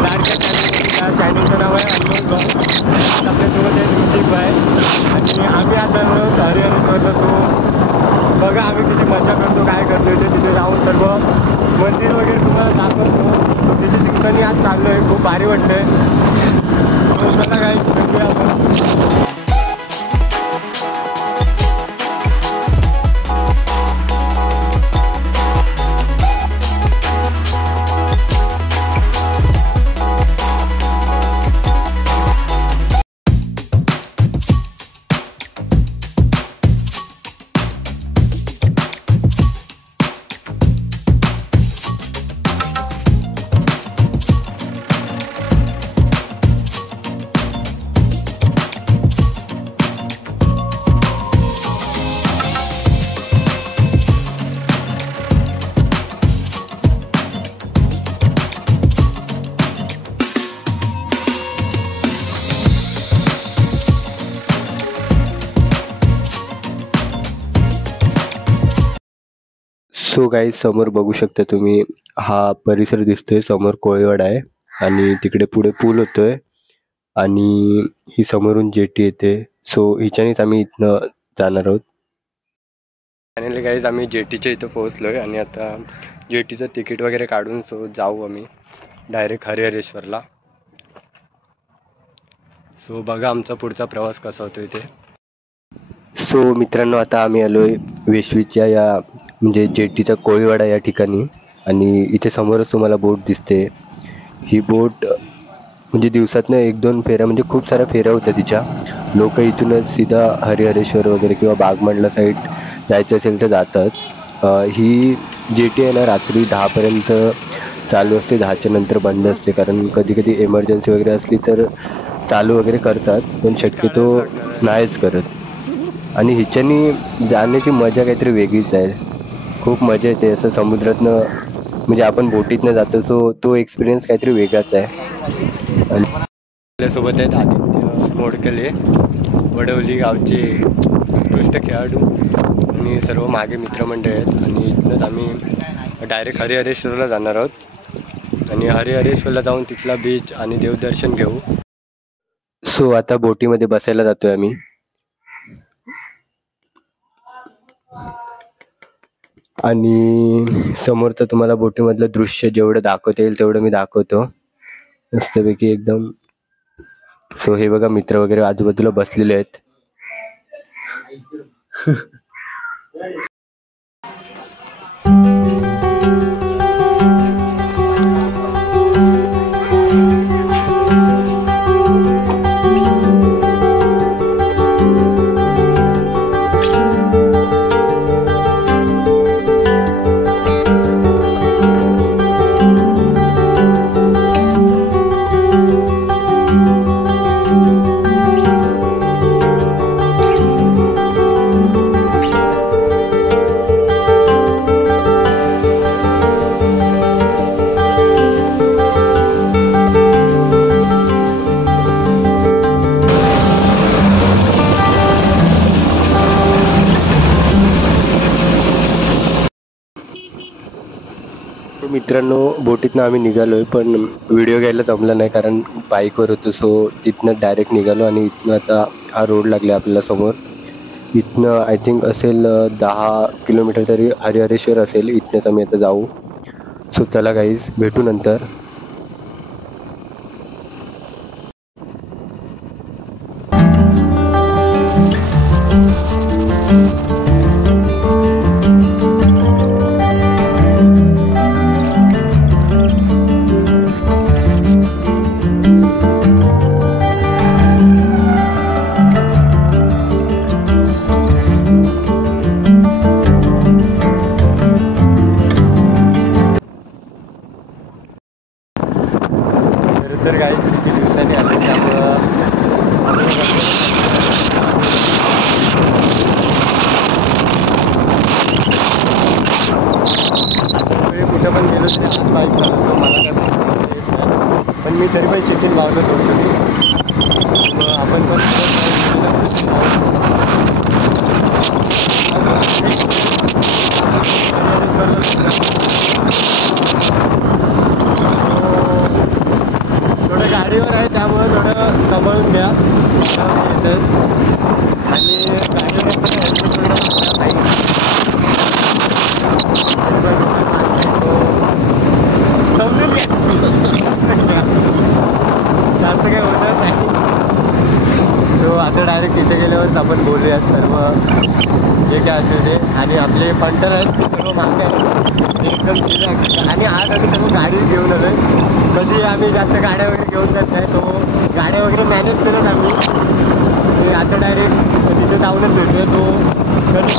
लाडक्या चॅनलचं नाव आहे अनमोल ब्लॉग. आपल्यासोबत आहे ऋतिक भाई आणि आम्ही आता हरिहरेश्वरला. तो बघा आम्ही किती मजा करतो, काय करतो ते. तिथे जाऊन सर्व मंदिर वगैरे तुम्हाला दाखवतो. तिथे ठिकाणी आज चाललो आहे, खूप भारी वाटतंय. तो चला काय बघूया आपण. सो गाईज समोर बघू शकता तुम्ही, हा परिसर दिसतोय. समोर कोळीवाडा आहे आणि तिकडे पुढे पूल होतोय आणि ही समोरून जेटी येते. सो हिच्यानेच आम्ही इथनं जाणार आहोत. फायनली गाईज आम्ही जेटीच्या इथं पोहोचलोय आणि आता जेटीचं तिकीट वगैरे काढून सो जाऊ आम्ही डायरेक्ट हरिहरेश्वरला. सो बघा आमचा पुढचा प्रवास कसा होतो इथे. सो मित्रांनो, आता आम्ही आलोय वेशवीच्या या म्हणजे जेटीचा कोळीवाडा या ठिकाणी आणि इथे समोरच तुम्हाला बोट दिसते. ही बोट म्हणजे दिवसातनं 1-2 फेऱ्या म्हणजे खूप साऱ्या फेऱ्या होत्या तिच्या. लोक इथूनच सीधा हरिहरेश्वर वगैरे किंवा बागमंडला साईड जायचं असेल तर जातात. ही जेटी आहे ना रात्री 10पर्यंत चालू असते, 10च्या नंतर बंद असते. कारण कधी कधी इमर्जन्सी वगैरे असली तर चालू वगैरे करतात, पण शक्यतो नाहीच करत. आणि हिच्यानी जाण्याची मजा काहीतरी वेगळीच आहे. खूप मजा येते असं समुद्रातनं, म्हणजे आपण बोटीतनं जातो. सो तो एक्सपिरियन्स काहीतरी वेगळाच आहे. आणि आपल्यासोबत आहेत आदित्य मोडकले, वडवली गावचे उत्कृष्ट खेळाडू आणि सर्व मागे मित्रमंडळ आहेत. आणि इथनंच आम्ही डायरेक्ट हरिहरेश्वरला जाणार आहोत आणि हरिहरेश्वरला जाऊन तिथला बीच आणि देवदर्शन घेऊ. सो आता बोटीमध्ये बसायला जातोय आम्ही. आणि समोर तर तुम्हाला बोटीमधलं दृश्य जेवढं दाखवता येईल तेवढं मी दाखवतो मस्तपैकी एकदम. सो हे बघा मित्र वगैरे आजूबाजूला बसलेले आहेत. मित्रांनो, बोटीतनं आम्ही निघालोय पण व्हिडिओ घ्यायला जमला नाही कारण बाईकवर होतो. सो तिथनं डायरेक्ट निघालो आणि इथनं आता हा रोड लागला आपल्याला समोर. इथनं आय थिंक असेल 10 किलोमीटर तरी हरिहरेश्वर असेल. इथनंच आम्ही आता जाऊ. सो चला गाईज, भेटू नंतर. तर गाईज किती दिवसांनी आले त्यामुळं कुठं पण गेलो तरी आज बाईक चालवतो. मला काय पण मी तरी पण शिकेन भावलं थोडं. आपण पण चालत आणि गाडीवर समजून घ्या जास्त काय होणार नाही. तो आता डायरेक्ट तिथे गेल्यावरच आपण बोलूयात सर्व जे काय असेल ते. आणि आपले पंटर आहेत ते सर्व मागणे आहेत एकदम चिल्लक. आणि आज आम्ही सर्व गाडी घेऊन आलो आहे. कधी आम्ही जास्त गाड्या वगैरे घेऊन जात नाही, तो गाड्या वगैरे मॅनेज करत आम्ही आता डायरेक्ट तिथे जाऊनच भेटूया. तो कधी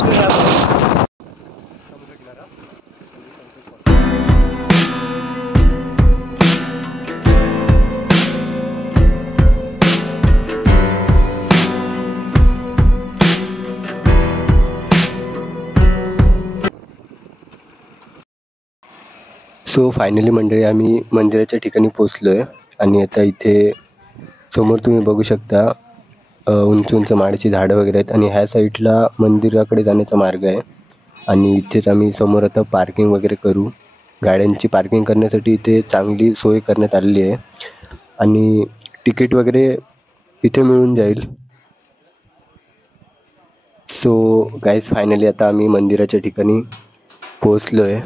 सो फायनली मंडळी आम्ही मंदिराच्या ठिकाणी पोचलो आहे. आणि आता इथे समोर तुम्ही बघू शकता उंच उंच माडाची झाडं वगैरे आहेत. आणि ह्या साईडला मंदिराकडे जाण्याचा मार्ग आहे. आणि इथेच आम्ही समोर आता पार्किंग वगैरे करू. गाड्यांची पार्किंग करण्यासाठी इथे चांगली सोय करण्यात आलेली आहे. आणि तिकीट वगैरे इथे मिळून जाईल. सो गाईज फायनली आता आम्ही मंदिराच्या ठिकाणी पोचलो आहे.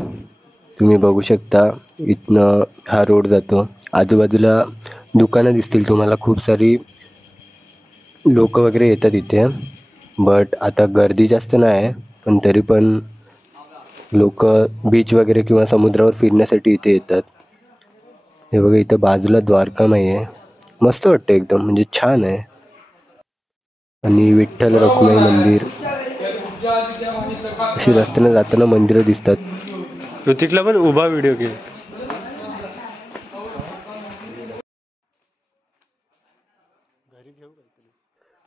तुम्ही बघू शकता इथनं हा रोड जातो. आजूबाजूला दुकानं दिसतील तुम्हाला, खूप सारी लोक वगैरे येतात इथे. बट आता गर्दी जास्त नाही आहे, पण तरी पण लोक बीच वगैरे किंवा समुद्रावर फिरण्यासाठी इथे येतात. हे बघा इथं बाजूला द्वारकामाई आहे. मस्त वाटतं एकदम, म्हणजे छान आहे. आणि विठ्ठल रखुमाई मंदिर अशी रस्त्याने जाताना मंदिरं दिसतात. ऋतिकला पण उभा व्हिडिओ घे.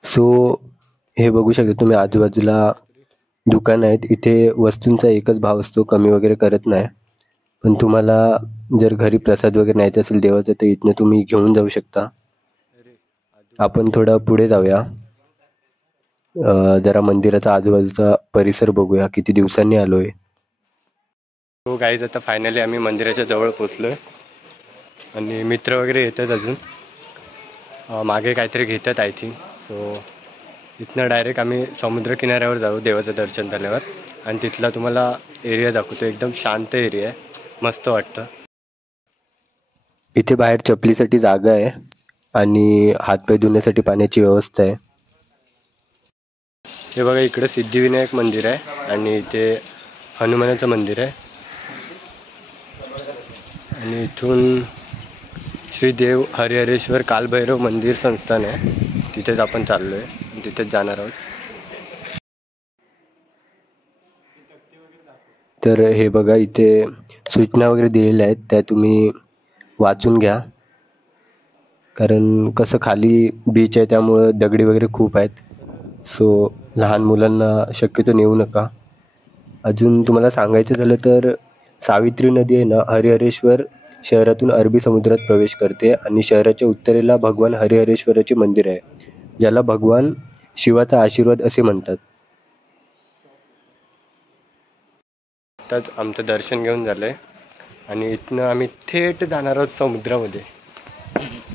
सो हे बघू शकता तुम्ही, आजूबाजूला दुकान आहेत. इथे वस्तूंचा एकच भाव असतो, कमी वगैरे करत नाही. पण तुम्हाला जर घरी प्रसाद वगैरे न्यायचा असेल देवाचा, तर इथनं तुम्ही घेऊन जाऊ शकता. आपण थोडं पुढे जाऊया, जरा मंदिराचा आजूबाजूचा परिसर बघूया. किती दिवसांनी आलोय. हो गाईज, आता फायनली आम्ही मंदिराच्या जवळ पोचलोय. आणि मित्र वगैरे येतात अजून, मागे काहीतरी घेतात आय थिंक. सो इथनं डायरेक्ट आम्ही समुद्र किनाऱ्यावर जाऊ देवाचं दर्शन झाल्यावर. आणि तिथला तुम्हाला एरिया दाखवतो. एकदम शांत एरिया आहे, मस्त वाटतं. इथे बाहेर चपलीसाठी जागा आहे आणि हातपाय धुण्यासाठी पाण्याची व्यवस्था आहे. हे बघा इकडे सिद्धिविनायक मंदिर आहे आणि इथे हनुमानाचं मंदिर आहे. आणि इथून श्री देव हरिहरेश्वर कालभैरव मंदिर संस्थान आहे, तिथेच आपण चाललो आहे, तिथेच जाणार आहोत. तर हे बघा इथे सूचना वगैरे दिलेल्या आहेत, त्या तुम्ही वाचून घ्या. कारण कसं खाली बीच आहे त्यामुळं दगडी वगैरे खूप आहेत. सो लहान मुलांना शक्यतो नेऊ नका. अजून तुम्हाला सांगायचं झालं तर सावित्री नदी आहे ना, हरिहरेश्वर शहरातून अरबी समुद्रात प्रवेश करते. आणि शहराच्या उत्तरेला भगवान हरिहरेश्वराचे मंदिर आहे, ज्याला भगवान शिवाचा आशीर्वाद असे म्हणतात. आताच आमचं दर्शन घेऊन झालंय आणि इथनं आम्ही थेट जाणार आहोत समुद्रामध्ये.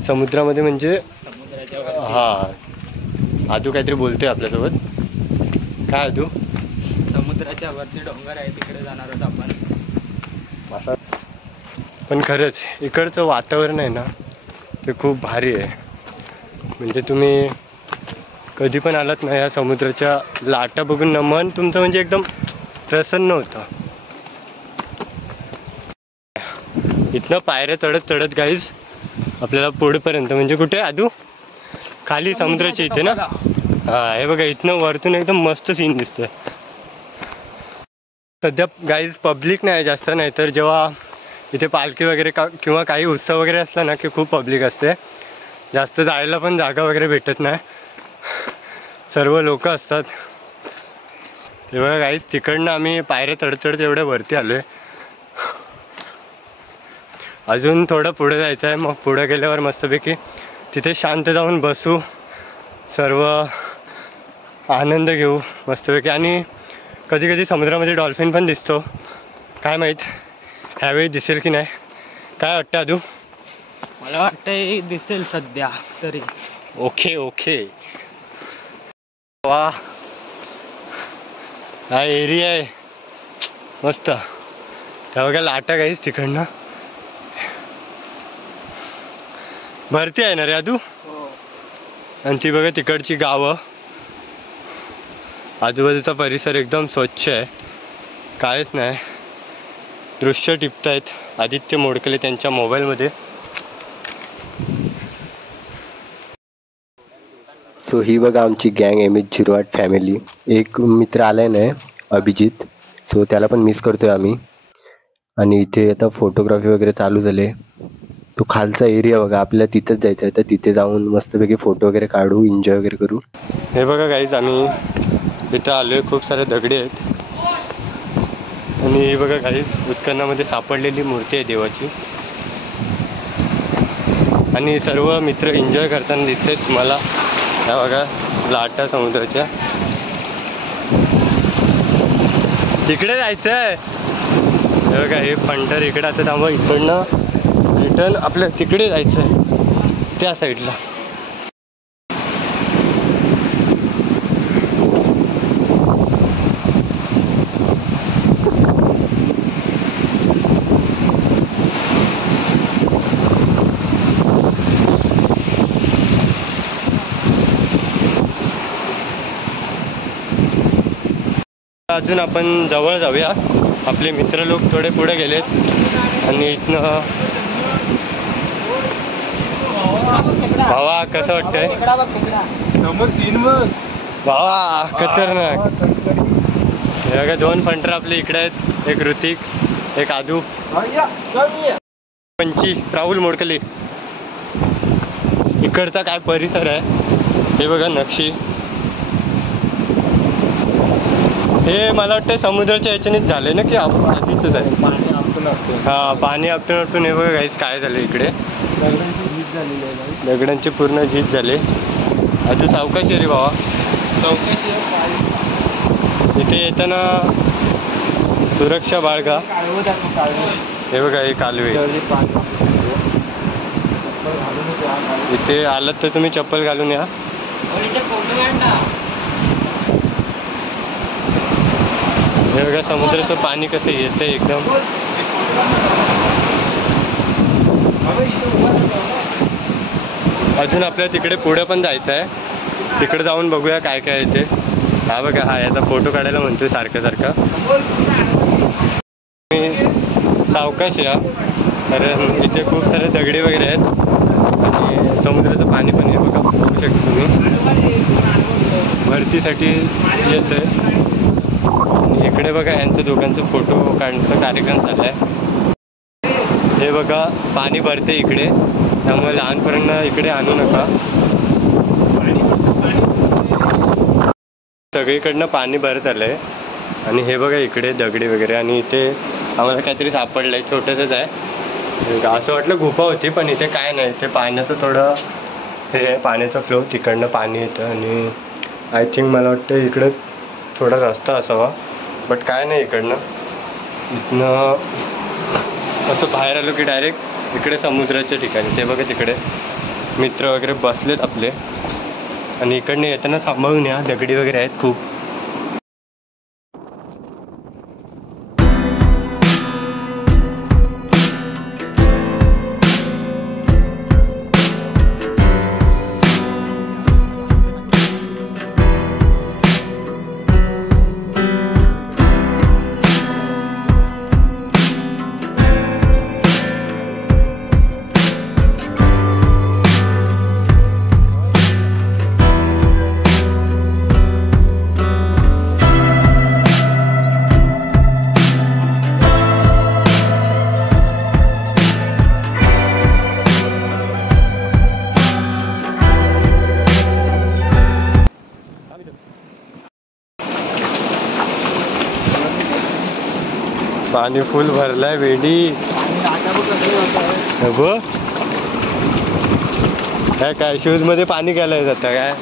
समुद्रामध्ये म्हणजे आदू काहीतरी बोलतोय आपल्यासोबत. काय आदू? समुद्राच्या वरती डोंगर आहे, तिकडे जाणार आहोत आपण. असा पण खरंच इकडचं वातावरण आहे ना, ते खूप भारी आहे. म्हणजे तुम्ही कधी पण आलात ना, या समुद्राच्या लाटा बघून ना मन तुमचं म्हणजे एकदम प्रसन्न होतं. इथनं पायऱ्या चढत चढत गाईज आपल्याला पुढेपर्यंत, म्हणजे कुठे आदू? खाली समुद्राच्या इथे ना. हे बघा इथनं वरतून एकदम मस्त सीन दिसतोय. सध्या गाईज पब्लिक नाही जास्त, नाही तर जेव्हा इथे पालखी वगैरे किंवा काही उत्सव वगैरे असला ना की खूप पब्लिक असते. जास्त जायला पण जागा वगैरे भेटत नाही, सर्व लोक असतात. तेव्हा गाईज तिकडनं आम्ही पायऱ्या चढत चढत एवढ्या वरती आलोय. अजून थोडं पुढे जायचं आहे. मग पुढे गेल्यावर मस्तपैकी तिथे शांत जाऊन बसू, सर्व आनंद घेऊ मस्तपैकी. आणि कधी कधी समुद्रामध्ये डॉल्फिन पण दिसतो, काय माहीत ह्यावेळी दिसेल की नाही. काय वाटतं आदू? मला वाटतंय दिसेल सध्या तरी. Okay okay. वा, हा एरिया आहे मस्त. त्या बघा लाटा काहीच तिकडनं भरती आहे ना रे तू. आणि ती बघा तिकडची गावं, आजूबाजूचा परिसर एकदम स्वच्छ आहे, काहीच नाही. दृश्य टिपतायत आदित्य मोडकले त्यांच्या मोबाईलमध्ये. सो ही बघा आमची गँग MH08 फॅमिली. एक मित्र आलाय ना अभिजित, सो त्याला पण मिस करतोय आम्ही. आणि इथे आता फोटोग्राफी वगैरे चालू झाले. तो खालचा एरिया बघा, आपल्याला तिथंच जायचं आहे, तर तिथे जाऊन मस्तपैकी फोटो वगैरे काढू, एन्जॉय वगैरे करू. हे बघा गाईज, आम्ही इथं आलोय, खूप सारे दगडे आहेत. आणि हे बघा गाईज, उत्खननामध्ये सापडलेली मूर्ती आहे देवाची. आणि सर्व मित्र एन्जॉय करताना दिसतेच मला. ह्या बघा लाटा समुद्राच्या, तिकडे जायचंय. हे बघा हे फंटर इकडे. आता थांबा, इकडनं रिटर्न आपल्या तिकडे जायचंय त्या साईडला. अजून आपण जवळ जाऊया. आपले मित्र लोक थोडे पुढे गेलेत. आणि इथनं भावा कसं वाटतंय भावा? खतरनाक. हे बघा 2 फंटर आपले इकडे आहेत, एक ऋतिक, एक आदू, पंची, राहुल मोडकले. इकडचा काय परिसर आहे हे बघा, नक्षी. हे मला वाटतं समुद्राच्या याच्यानेच झाले ना की आधीच आहे. हा, पाणी आपटून आपटून. हे बघा गाईस काय झालं इकडे, दगडांची पूर्ण झीज झाली. अजून सावकाशी रे भावा, चौकशी. इथे येताना सुरक्षा बाळगा. हे बघा हे कालवे. इथे आलात तर तुम्ही चप्पल घालून या. हे बघा समुद्राचं पाणी कसं येतंय एकदम. अजून आपल्याला तिकडे पुढे पण जायचं आहे, तिकडे जाऊन बघूया काय काय येते. हा बघा, हा याचा फोटो काढायला म्हणतोय सारखं सारखं. सावकाश या, कारण इथे खूप सारे दगडे वगैरे आहेत आणि समुद्राचं पाणी पण आहे बघा, बघू शकता तुम्ही, भरतीसाठी येतंय. इकडे बघा यांचं दोघांचं फोटो काढण्याचा कार्यक्रम चाललाय. हे बघा पाणी भरते इकडे, त्यामुळे लहानपर्यंत इकडे आणू नका. सगळीकडनं पाणी भरत आलंय. आणि हे बघा इकडे दगडी वगैरे. आणि इथे आम्हाला काहीतरी सापडलंय, छोटंसंच आहे. असं वाटलं गुफा होती, पण इथे काय नाही. इथे पाण्याचं थोडं हे पाण्याचं फ्लो, तिकडनं पाणी येतं. आणि आय थिंक मला वाटतं इकडं थोडा रस्ता असावा, बट काय नाही इकडनं. इथनं असं बाहेर आलो की डायरेक्ट इकडे समुद्राच्या ठिकाणी. ते बघा तिकडे मित्र वगैरे बसलेत आपले. आणि इकडनं येताना सांभाळून या, दगडी वगैरे आहेत खूप. पाणी फुल भरलाय वेडी. काय शूज मध्ये पाणी घ्यायला जातं काय?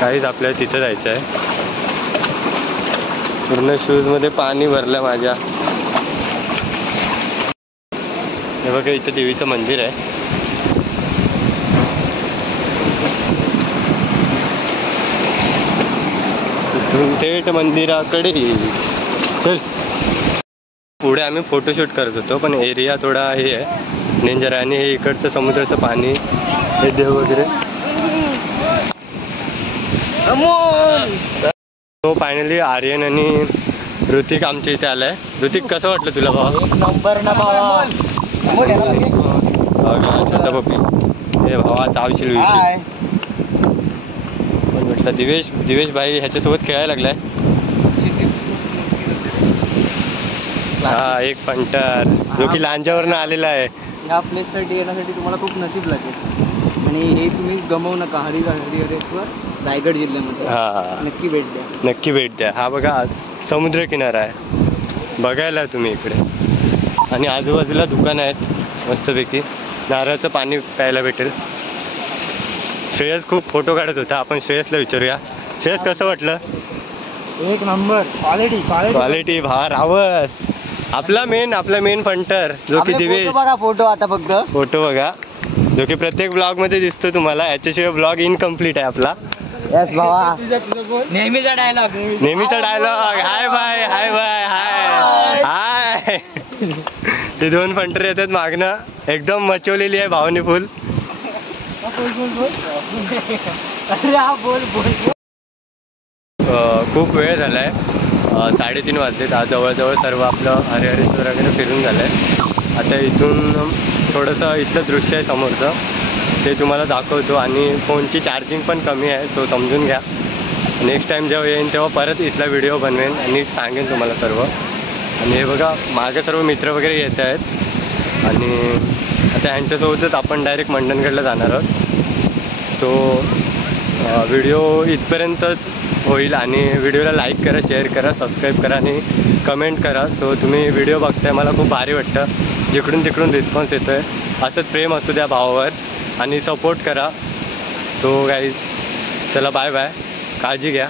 काहीच आपल्याला तिथं जायचं आहे. पूर्ण शूज मध्ये पाणी भरलंय माझ्या. हे बघा इथं देवीचं मंदिर आहे. इथून थेट मंदिराकडे चल. पुढे आम्ही फोटोशूट करत होतो पण एरिया थोडा हे आहे डेंजर आहे आणि हे इकडचं समुद्राचं पाणी हे देव वगैरे. तो फायनली आर्यन आणि ऋतिक आमच्या इथे आलाय. ऋतिक कसं वाटलं तुला भावा? नंबर ना भावा. छोटा पप्पी हे भावा चावशील पण म्हटलं दिवेश भाई ह्याच्यासोबत खेळायला लागलाय. हा एक फंटर जो की लांजावरनं आलेला आहे. ह्या प्लेससाठी येण्यासाठी तुम्हाला खूप नशीब लागेल आणि हे तुम्ही गमवू नका. हरिहरेश्वर रायगड जिल्ह्यामध्ये. हा नक्की भेट द्या. नक्की भेट द्या. हा बघा समुद्र किनारा आहे बघायला तुम्ही इकडे आणि आजूबाजूला दुकानं आहेत मस्तपैकी. नारळाचं पाणी प्यायला भेटेल. श्रेयस खूप फोटो काढत होता. आपण श्रेयसला विचारूया. श्रेयस कसं वाटलं? एक नंबर क्वालिटी भा रावत आपला मेन फंटर जो की दिवेश. बघा फोटो आता फक्त फोटो बघा जो की प्रत्येक ब्लॉग मध्ये दिसतो तुम्हाला. याच्याशिवाय ब्लॉग इनकम्प्लीट आहे आपला. यस भावा. नेहमीचा dialogue hi bye hi bye hi hi. ते दोन फंटर येतात मागणं. एकदम मचवलेली आहे भावनी फुल. खूप वेळ झालाय 3:30 वाजलेत. आज जवळजवळ सर्व आपलं हरिहरेश्वर वगैरे फिरून झालंय. आता इथून थोडंसं इथलं दृश्य आहे समोरचं ते तुम्हाला दाखवतो आणि फोनची चार्जिंग पण कमी आहे सो समजून घ्या. नेक्स्ट टाईम जेव्हा येईन तेव्हा परत इथला व्हिडिओ बनवेन आणि सांगेन तुम्हाला सर्व. आणि हे बघा मागे सर्व मित्र वगैरे येत आहेत आणि आता ह्यांच्यासोबतच आपण डायरेक्ट मंडणगडला जाणार आहोत. तो व्हिडिओ इथपर्यंतच होईल आणि व्हिडिओला लाईक करा, शेअर करा, सबस्क्राईब करा आणि कमेंट करा. सो तुम्ही व्हिडिओ बघताय मला खूप भारी वाटतं. जिकडून तिकडून रिस्पॉन्स येतो आहे. असंच प्रेम असू द्या भावावर आणि सपोर्ट करा. सो गाईज चला बाय बाय. काळजी घ्या.